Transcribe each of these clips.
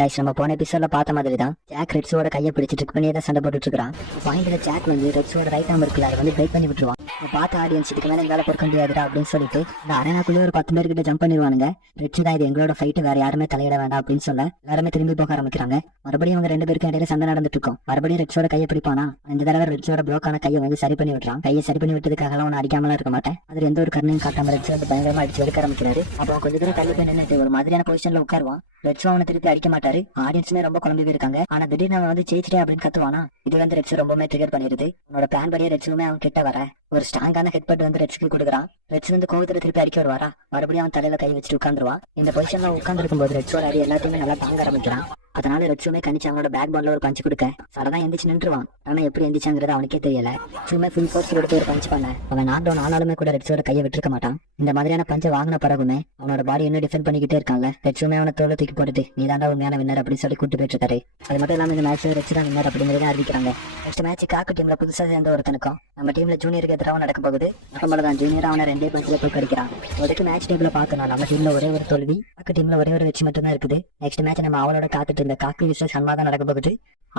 Guys நம்ம போன எபிசோட்ல பார்த்த மாதிரி தான் ஜாக் ரெட்ஸோட கையை பிடிச்சிட்டு பண்ணியே தான் சண்டை போட்டுட்டு இருக்கான். பாயிண்ட்ல ஜாக் வந்து ரெட்ஸோட ரைட் ஆம் இருக்குல்ல, அதை வந்து பிரேக் பண்ணி விட்டுருவான். பார்த்த ஆடியன்ஸ் இதுக்கு மேலே எங்களால் பொறுக்க முடியாதுடா அப்படின்னு சொல்லிட்டு இந்த அரேனாக்குள்ளே ஒரு 10 பேர்கிட்ட ஜம்ப் பண்ணிடுவானுங்க. ரெட்ஸ் தான் இது எங்களோட ஃபைட்டு, வேற யாருமே தலையிட வேண்டாம் அப்படின்னு சொல்ல எல்லாருமே திரும்பி போக ஆரம்பிக்கிறாங்க. மறுபடியும் அவங்க 2 பேருக்கும் இடையில சண்டை நடந்துட்டு இருக்கும். மறுபடியும் ரெட்ஸோட கையை பிடிப்பானா, இந்த தடவை ரெட்ஸோட ப்ளோக்கான கையை வந்து சரி பண்ணி விட்டுறான். கையை சரி பண்ணி விட்டதுக்காக அவனை அடிக்காமலாம் இருக்க மாட்டேன். அதில் எந்த ஒரு கருணையும் காட்டாம ரெட்ஸ் வந்து பயங்கரமா அடிச்சு எடுக்க ஆரம்பிக்கிறாரு. அப்போ கொஞ்சம் தூரம் தள்ளி போய் நின்றுட்டு ஒரு மாதிரியான பொசிஷன்ல உட்காருவான். ரெட்ஸோ அவனை திருப்பி அடிக்க மாட்டாரு. ஆடியன்ஸுமே ரொம்ப குழம்பி இருக்காங்க. ஆனா திடீர்னு அவன் வந்து ஜெயிச்சிட்டே அப்படின்னு கத்துவானா. இது வந்து ரெட்ஸ் ரொம்பவே ட்ரிகர் பண்ணிருது. உன்னோட பிளான் படியே ரெட்ஸுமே அவன் கிட்ட வர ஒரு ஸ்ட்ராங்கான ஹெட்பட் வந்து ரெட்ஸ்க்கு கொடுக்குறான். ரெட்ஸ் வந்து கோவத்துல திருப்பி அடிக்க வருவாரா, மறுபடியும் அவன் தலையில கை வச்சுட்டு உட்காந்துருவான். இந்த பொசிஷன்ல உட்கார்ந்து இருக்கும்போது ரெட்ஸோட அடி எல்லாத்தையுமே நல்லா தாங்க ஆரம்பிக்கிறான். அதனால ரெட்ஸுமே கணிச்சு அவனோட பேக் பால்ல ஒரு பஞ்சு கொடுக்க சடனா எந்திரிச்சு நின்றுவான். ஆனா எப்படி எந்திரிச்சாங்கிறது அவனுக்கே தெரியல. சும்மா ஃபுல் ஃபோர்ஸ் கொடுத்து ஒரு பஞ்ச் பண்ண அவன் நாக் டவுன் ஆனாலுமே கூட ரெட்ஸோட கையை விட்டுருக்க மாட்டான். இந்த மாதிரியான பஞ்சை வாங்கின பிறகுமே அவனோட பாடி என்ன டிஃபெண்ட் பண்ணிக்கிட்டே இருக்கான்ல. ரெட்ஸுமே அவனை தோலை தூக்கி போட்டுட்டு நீ தாண்டா உண்மையான வின்னர் அப்படின்னு சொல்லி கூட்டு போயிட்டு இருக்காரு. அது மட்டும் இல்லாம இந்த மேட்ச்ல ரெட்ஸ் தான் வின்னர் அப்படிங்கிறத அறிவிக்கிறாங்க. நெக்ஸ்ட் மேட்ச் காக்கு டீம்ல புதுசா சேர்ந்த ஒருத்தனுக்கும் நம்ம டீம்ல ஜூனியருக்கு எதிராக நடக்க போகுது. நம்மளதான் ஜூனியர் அவனை 2 பஞ்சில போய் கடிக்கிறான். ஒதுக்கு மேட்ச் டேபிள் பாக்கணும். நம்ம டீம்ல ஒரே ஒரு தோல்வி, காக்கு டீம்ல ஒரே ஒரு வெற்றி மட்டும் தான் இருக்குது. நெக்ஸ்ட் மேட்ச் நம்ம அவளோட காத்துட்டு இருந்த காக்கு விசஸ் சன்மாதான் நடக்க போகுது.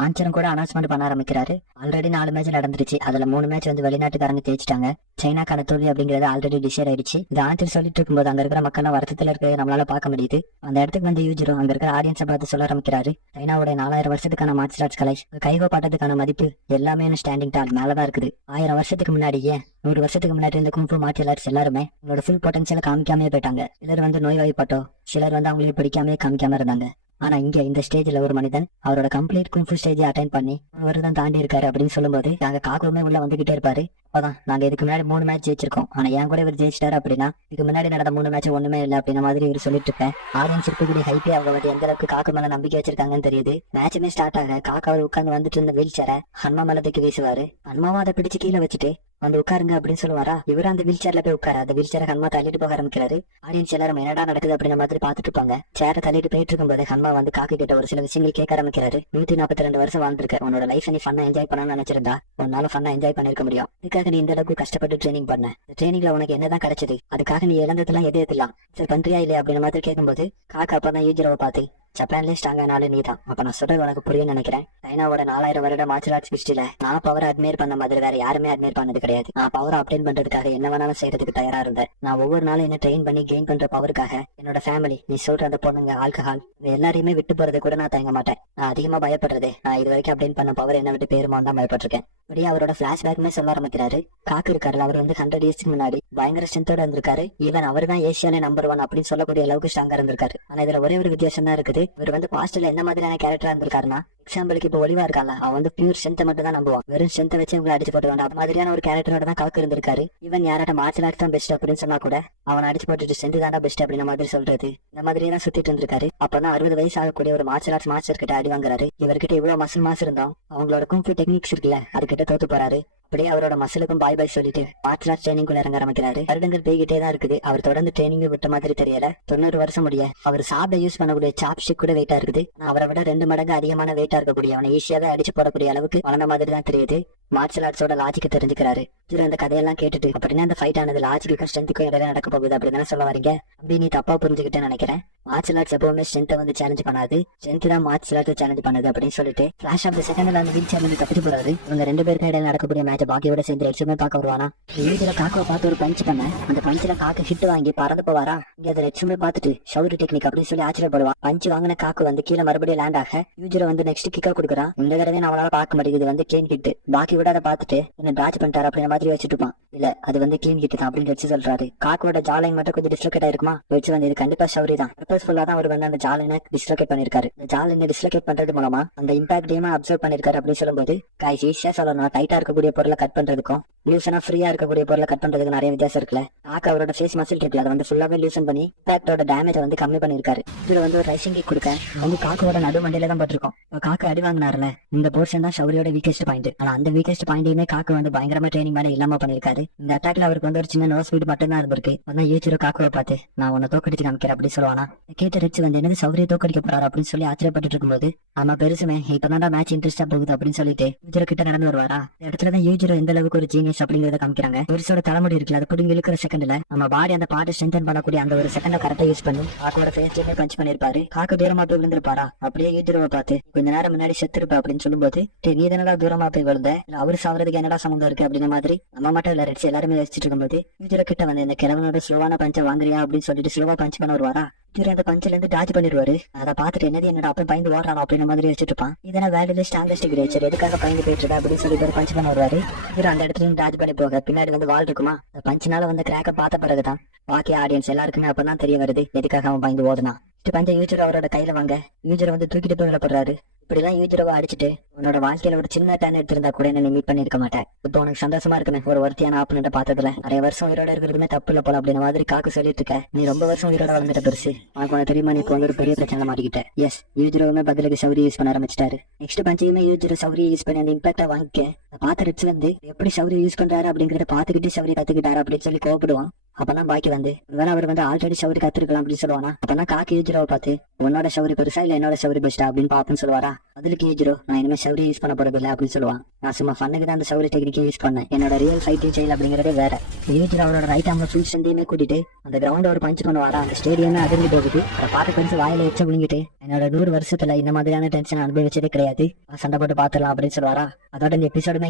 ஆன்சரும் கூட அனௌன்ஸ்மெண்ட் பண்ண ஆரம்பிக்கிறாரு. ஆல்ரெடி 4 மேட்ச் நடந்துருச்சு. அதுல 3 மேட்ச் வந்து வெளிநாட்டுக்காரங்க ஜெயிச்சிட்டாங்க. சைனாக்கான தோல்வி அப்படிங்கறது ஆல்ரெடி டிசைட் ஆயிடுச்சு. இது ஆன்சர் சொல்லிட்டு இருக்கும்போது அங்க இருக்கிற மக்கள் வருத்தத்துல இருக்கிறத நம்மளால பார்க்க முடியுது. அந்த இடத்துக்கு வந்து யூஜிரோ அங்க இருக்கிற ஆடியன்ஸை பார்த்து சொல்ல ஆரம்பிக்கிறாரு. சைனாவோட 4000 வருஷத்துக்கான மார்ஷல் ஆர்ட்ஸ் கலை கைகோ பாட்டத்துக்கான மதிப்பு எல்லாமே ஸ்டாண்டிங் டால் மேலதான் இருக்குது. 1000 வருஷத்துக்கு முன்னாடியே 100 வருஷத்துக்கு முன்னாடி இந்த குங்ஃபு மார்ஷல் ஆர்ட்ஸ் எல்லாருமே உங்களோட ஃபுல் பொட்டன்ஷியலை காமிக்காமே போயிட்டாங்க. சிலர் வந்து நோய்வாய்ப்பட்டோ, சிலர் வந்து அவங்களுக்கு பிடிக்காமே காமிக்காம இருந்தாங்க. ஆனா இங்க இந்த ஸ்டேஜ்ல ஒரு மனிதன் அவரோட கம்ப்ளீட் குங்ஃபு ஸ்டேஜை அட்டைன் பண்ணி 1 வருடம் தாண்டி இருக்காரு அப்படின்னு சொல்லும்போது நாங்க காக்குமே உள்ள வந்துகிட்டே இருப்பாரு. அப்பதான் நாங்க இதுக்கு முன்னாடி 3 மேட்ச் ஜெயிச்சிருக்கோம், ஆனா என் கூட இவர் ஜெயிச்சிட்டாரு அப்படின்னா இதுக்கு முன்னாடி நடந்த 3 மேட்ச் ஒண்ணுமே இல்லை அப்படின்ற மாதிரி இவர் சொல்லிட்டு இருக்கேன். ஆடியன்ஸ் இருக்கக்கூடிய ஹைப்பே அவங்க வந்து எந்த அளவுக்கு காக்கு மேல நம்பிக்கை வச்சிருக்காங்கன்னு தெரியுது. மேட்சுமே ஸ்டார்ட் ஆக காக்கா அவர் உட்கார்ந்து வந்துட்டு இருந்த வீல் சேரை ஹன்மா மேல தூக்கி வீசுவாரு. ஹன்மாவும் அதை பிடிச்சு கீழே வச்சுட்டு வந்து உட்காருங்க அப்படின்னு சொல்லுவாரா. இவரு அந்த வீல் சேர்ல போய் உட்கார அந்த வீல் சேரை ஹன்மா தள்ளிட்டு போக ஆரம்பிக்கிறாரு. ஆடியன்ஸ் எல்லாரும் என்னடா நடக்குது அப்படின்ற மாதிரி பாத்துட்டு இருப்பாங்க. சேரை தள்ளிட்டு போயிட்டு இருக்கும்போது ஹன்மா வந்து காக்கு கிட்ட ஒரு சில விஷயங்கள் கேட்க ஆரம்பிக்கிறாரு. 142 வருஷம் வாழ்ந்துருக்க, உன்னோட லைஃப் நீ ஃபன்னா என்ஜாய் பண்ணணும்னு நினைச்சிருந்தா உன்னால ஃபன்னா என்ஜாய் பண்ணிருக்க முடியும். இதுக்காக நீ இந்த அளவுக்கு கஷ்டப்பட்டு ட்ரைனிங் பண்ண, ட்ரைனிங்ல உனக்கு என்னதான் கிடைச்சது, அதுக்காக நீ இழந்ததெல்லாம் எது எதுலாம் சரி பண்றியா இல்லையா அப்படின்ற மாதிரி கேட்கும்போது காக்கா அப்பதான் யூஜிரோவை பார்த்து ஜப்பான்லேயே ஸ்ட்ராங்கானாலே நீ தான், அப்ப நான் சொல்றது உனக்கு புரியும் நினைக்கிறேன். சைனாவோட 4000 வருட மார்ஷல் ஆர்ட்ஸ் ஹிஸ்டரியில நான் பவரை அட்மையர் பண்ண மாதிரி வேற யாருமே அட்மையர் பண்ணது கிடையாது. நான் பவரை அப்டேன் பண்றதுக்காக என்ன வேணாலும் செய்யறதுக்கு தயாரா இருந்தேன். நான் ஒவ்வொரு நாளும் என்ன ட்ரெயின் பண்ணி கெயின் பண்ற பவருக்காக என்னோட ஃபேமிலி, நீ சொல்ற அந்த பொண்ணுங்க, ஆல்கஹால், இது எல்லாரையுமே விட்டு போறது கூட நான் தயங்க மாட்டேன். நான் அதிகமா பயப்படுறது நான் இது வரைக்கும் அப்டேன் பண்ண பவர் என்ன விட்டு பேருமா தான் பயப்பட்டிருக்கேன். அப்படியே அவரோட பிளாஷ்பேக்குமே சொல்ல ஆரம்பிக்கிறாரு. காக்கு இருக்காரு, அவர் வந்து 100 இயர்ஸ்க்கு முன்னாடி பயங்கர ஸ்ட்ரென்த்தோட இருந்திருக்காரு. ஈவன் அவர் தான் ஏசியாலே நம்பர் 1 அப்படின்னு சொல்லக்கூடிய அளவுக்கு ஸ்ட்ராங்கா இருந்திருக்காரு. ஆனா இதுல ஒரே ஒரு வித்தியாசம் தான் இருக்குது. இவர் வந்து பாஸ்ட்ல என்ன மாதிரியான கேரக்டரா இருந்திருக்காருன்னா, எக்ஸாம்பிளுக்கு இப்ப ஒளிவா இருக்காங்க, அவன் வந்து பியூர் ஸ்ட்ரென்த்தை மட்டும் தான் நம்புவான். வெறும் ஸ்ட்ரென்த்தை வச்சு உங்களை அடிச்சு போட்டு வேண்டாம், அந்த மாதிரியான ஒரு கேரக்டரோட தான் காக்கு இருந்திருக்காரு. ஈவன் யாராட்ட மார்ஷல் ஆர்ட்ஸ் தான் பெஸ்ட் அப்படின்னு சொன்னா கூட அவன் அடிச்சு போட்டுட்டு ஸ்ட்ரென்த் தாண்டா பெஸ்ட் அப்படின்ற மாதிரி சொல்றது, இந்த மாதிரியே தான் சுத்திட்டு இருந்திருக்காரு. அப்பதான் 60 வயசு ஆகக்கூடிய ஒரு மார்ஷல் ஆர்ட்ஸ் மாஸ்டர் கிட்ட அடி வாங்குறாரு. இவர்கிட்ட இவ்வளவு மசில் மாஸ் இருந்தோம், அவங்களோட குங்ஃபு டெக்னிக்ஸ் இருக்குல்ல அதுகிட்ட தோத்து போறாரு. அப்படியே அவரோட மசிலுக்கும் பாய் பாய் சொல்லிட்டு மார்ஷல் ஆர்ட்ஸ் ட்ரைனிங் இறங்க ஆரம்பிக்கிறாரு. வருடங்கள் போய்கிட்டே தான் இருக்குது. அவர் தொடர்ந்து ட்ரைனிங் விட்ட மாதிரி தெரியல. 90 வருஷம் முடிய அவர் சாப்பிட யூஸ் பண்ணக்கூடிய சாப்ஸ்டிக் கூட வெயிட்டா இருக்குது. அவரை விட 2 மடங்கு அதிகமான வெயிட்டா இருக்கக்கூடிய, அவனை ஈஸியாவே அடிச்சு போடக்கூடிய அளவுக்கு வளர்ந்த மாதிரி தான் தெரியுது. மார்ஷல் ஆர்ட்ஸோட லாஜிக்கு தெரிஞ்சுக்கிறாரு. இந்த கதையெல்லாம் கேட்டுட்டு அப்படின்னா அந்த ஃபைட் ஆனது லாஜிக்கும் ஸ்ட்ரென்த்துக்கும் இடையில நடக்க போகுது அப்படின்னு சொல்ல வரீங்க. அப்படி நீ தப்பா புரிஞ்சுக்கிட்டேன்னு நினைக்கிறேன். மார்ஷல் ஆர்ட்ஸ் எப்பவுமே ஸ்ட்ரென்த்தை வந்து சேலஞ்ச் பண்ணாது, ஸ்ட்ரென்த் தான் மார்ஷல் ஆர்ட்ஸ் சேலஞ்ச் பண்ணது அப்படின்னு சொல்லிட்டு ஃபிளாஷ் ஆஃப் த செகண்ட்ல அந்த வீல் சேர்ல இருந்து தப்பிச்சு போறாரு. இவங்க 2 பேருக்கு இடையில நடக்கக்கூடிய மேட்ச் பாக்கியோட சேர்ந்து ரெட்ஸுமே பார்க்க வருவானா. வீட்டுல காக்கை பார்த்து ஒரு பஞ்ச் பண்ண அந்த பஞ்சில காக்கு ஹிட் வாங்கி பறந்து போவாரா. இங்க அதை ரெட்ஸுமே பார்த்துட்டு ஷவுரி டெக்னிக் அப்படின்னு சொல்லி ஆச்சரியப்படுவான். பஞ்ச் வாங்கின காக்கு வந்து கீழே மறுபடியும் லேண்ட் ஆக யூஜரை வந்து நெக்ஸ்ட் கிக்கா கொடுக்குறான். இந்த தடவை அவனால பார்க்க மாட்டேங்குது வந்து கிளீன் ஹிட். பாக்கி விட அதை பார்த்துட்டு என்ன டாச் பண்ணிட்டாரு அப்படின்ற மாதிரி வச்சுட்டு இருப்பான். இல்ல அது வந்து கிளீன் ஹிட் தான் அப்படின்னு ரெட்ஸ் சொல்றாரு. காக்கோட ஜாலைன் மட்டும் கொஞ்சம் டிஸ்லோகேட் ஆயிருக்குமா, ரெட்ஸ் வந்து இது கண்டிப்பா ஷவுரி தான், பர்பஸ்ஃபுல்லா தான் அவர் வந்து அந்த ஜாலைனை டிஸ்லோகேட் பண்ணிருக்காரு. இந்த ஜாலைனை டிஸ்லோகேட் பண்றது மூலமா அந்த இம்பாக்டையுமே அப்சர்வ் பண்ணிருக்காரு அப்படின்னு சொல்லும்போது கைஸ் ஈஸியா சொல்லணும், டைட்டா இருக்கக்கூடிய பொருளை கட் பண்றதுக்கும் லூசனா ஃப்ரீயா இருக்கக்கூடிய பொருளை கட் பண்றதுக்கு நிறைய வித்தியாசம் இருக்குல்ல. காக்கா அவரோட ஃபேஸ் மசில் இருக்குல்ல அதை வந்து ஃபுல்லாவே லூசன் பண்ணி இம்பாக்டோட டேமேஜை வந்து கம்மி பண்ணிருக்காரு. இதுல வந்து ஒரு ரைசிங் கிக் கொடுக்க வந்து காக்கோட நடு மண்டையில தான் பட்டிருக்கும். காக்கா அடி வாங்கினார்ல, இந்த போர்ஷன் தான் ஷவுரியோட வீக்கஸ்ட் பாயிண்ட். ஆனா அந்த வீக்கஸ்ட் பாயிண்டையுமே காக்கா வந்து பயங்கரமா ட்ரைனிங் மேல இல்லாம பண்ணிருக்காரு. இந்த அட்டாக்ல அவருக்கு வந்து ஒரு சின்ன நோ ஸ்பீட் மட்டும் தான் இருந்திருக்கு. அதான் யூஜிரோ காக்கோவை பார்த்து நான் உன்னை தோக்கடிச்சு காமிக்கிறேன் அப்படின்னு சொல்லுவானா. கேட்ட ரெட்ஸ் வந்து என்னது ஷவுரியை தோக்கடிக்க போறாரு அப்படின்னு சொல்லி ஆச்சரியப்பட்டு இருக்கும்போது ஆமா பெருசுமே இப்பதான் மேட்ச் இன்ட்ரெஸ்டா போகுது அப்படின்னு சொல்லிட்டு யூஜிரோ கிட்ட நடந்து வருவாரா. இந்த இடத்துலதான் யூஜிரோ எந்த அளவுக்கு ஒரு ஜீனியஸ் ஃபினிஷ் அப்படிங்கறத காமிக்கிறாங்க. யூஜிரோட தலைமுடி இருக்குல்ல, அதை புடிங்க இழுக்கிற செகண்ட்ல நம்ம பாடி அந்த பாட்டை ஸ்ட்ரென்தன் பண்ணக்கூடிய அந்த ஒரு செகண்ட கரெக்டா யூஸ் பண்ணி காக்கோட ஃபேஸ் டீமே பஞ்ச் பண்ணிருப்பாரு. காக்கு தூரமா போய் விழுந்திருப்பாரா, அப்படியே யூஜிரோவை பார்த்து கொஞ்ச நேரம் முன்னாடி செத்துருப்பா அப்படின்னு சொல்லும்போது, நீ தானடா தூரமா போய் விழுந்த, அவரு சாவறதுக்கு என்னடா சம்பந்தம் இருக்கு அப்படின்ற மாதிரி நம்ம மட்டும் இல்ல ரெட்ஸ் எல்லாருமே யோசிச்சுட்டு இருக்கும்போது யூஜிரோ கிட்ட வந்து இந்த கிழவனோட ஸ்லோவான பஞ்ச வாங்குறியா அப்படின்னு சொல்லிட்டு ஸ்லோவா பஞ்ச் பண்ண வருவாரா. யூஜிரோ அந்த பஞ்சில இருந்து டாஜ் பண்ணிடுவாரு. அதை பார்த்துட்டு என்னடா அப்ப பயந்து ஓடுறான் அப்படின்ற மாதிரி வச்சுட்டு இருப்பான். இதெல்லாம் வேலையில ஸ்ட்ராங்கஸ்ட் கிரேச்சர் எதுக்காக பயந்து போயிட்டு இருக்கா அப்படின்னு சொல்லி பேர் பஞ்ச் பண்ண வருவாரு. யூஜிரோ அந்த இடத்துல டாஜ் பண்ணி போக பின்னாடி வந்து வால் இருக்குமா, அந்த பஞ்சினால வந்து கிராக்க பார்த்த பிறகுதான் பாக்கி ஆடியன்ஸ் எல்லாருக்குமே அப்பதான் தெரிய வருது எதுக்காக அவன் பயந்து ஓடுனா. பஞ்ச யூஜிரோ அவரோட கையில வாங்க யூஜிரோ வந்து தூக்கிட்டு போய் விடப்படுறாரு. இப்படி எல்லாம் யூஜிரோவை அடிச்சுட்டு உன்னோட வாழ்க்கையில ஒரு சின்ன டேன் எடுத்திருந்தா கூட என்ன மீட் பண்ணிருக்க மாட்டேன். இப்போ உனக்கு சந்தோஷமா இருக்குமே ஒரு வர்த்தியான ஆப்பனண்ட பார்த்ததுல, நிறைய வருஷம் உயிரோட இருக்கிறதுமே தப்பு இல்ல போல அப்படின்ற மாதிரி காக்கு சொல்லிட்டு இருக்க. நீ ரொம்ப வருஷம் உயிரோட வளர்ந்துட்ட பெருசு, உனக்கு தெரியுமா நீ வந்து ஒரு பெரிய பிரச்சனை மாட்டிக்கிட்ட. எஸ், யூஜிரோவுமே பதிலுக்கு சௌரி யூஸ் பண்ண ஆரம்பிச்சிட்டாரு. நெக்ஸ்ட் பஞ்சையுமே யூஜிரோ சௌரி யூஸ் பண்ணி அந்த இம்பாக்டா வாங்கிக்க பார்த்த ரெட்ஸ் வந்து எப்படி சௌரி யூஸ் பண்றாரு அப்படிங்கறத பாத்துக்கிட்டு சௌரி கத்துக்கிட்டாரு அப்படின்னு சொல்லி கோவப்படுவான். அப்பதான் பாக்கி வந்து வேணா அவர் வந்து ஆல்ரெடி சௌரி கத்துருக்கலாம் அப்படின்னு சொல்லுவானா. அப்பதான் காக்கி யூஜிரோவை பார்த்து உன்னோட சௌரி பெருசா இல்ல என்னோட சௌரி பெஸ்டா அப்படின்னு பாப்பேன்னு சொல்லுவாரா. அதுக்கு யூஜிரோ நான் இனிமே சௌரி யூஸ் பண்ண போறது இல்லை அப்படின்னு சொல்லுவான். நான் சும்மா ஃபன்னுக்கு தான் அந்த சௌரி டெக்னிக்கை யூஸ் பண்ணேன், என்னோட ரியல் ஃபைட்டிங் ஸ்டைல் அப்படிங்கறதே வேற. யூஜிரோ அவரோட ரைட் ஆர்ம்ல ஃபுல் ஸ்ட்ரென்த்தையுமே கூட்டிட்டு அந்த கிரவுண்ட் ஒரு பஞ்ச் பண்ணுவாரா. அந்த ஸ்டேடியமே அதிர்ந்து போகுது. அதை பார்த்து பெருசு வாயில எச்ச விழுங்கிட்டு என்னோட 100 வருஷத்துல இந்த மாதிரியான டென்ஷன் அனுபவிச்சதே கிடையாது, சண்டை போட்டு பாத்துடலாம் அப்படின்னு சொல்லுவாரா. அதோட இந்த எபிசோடுமே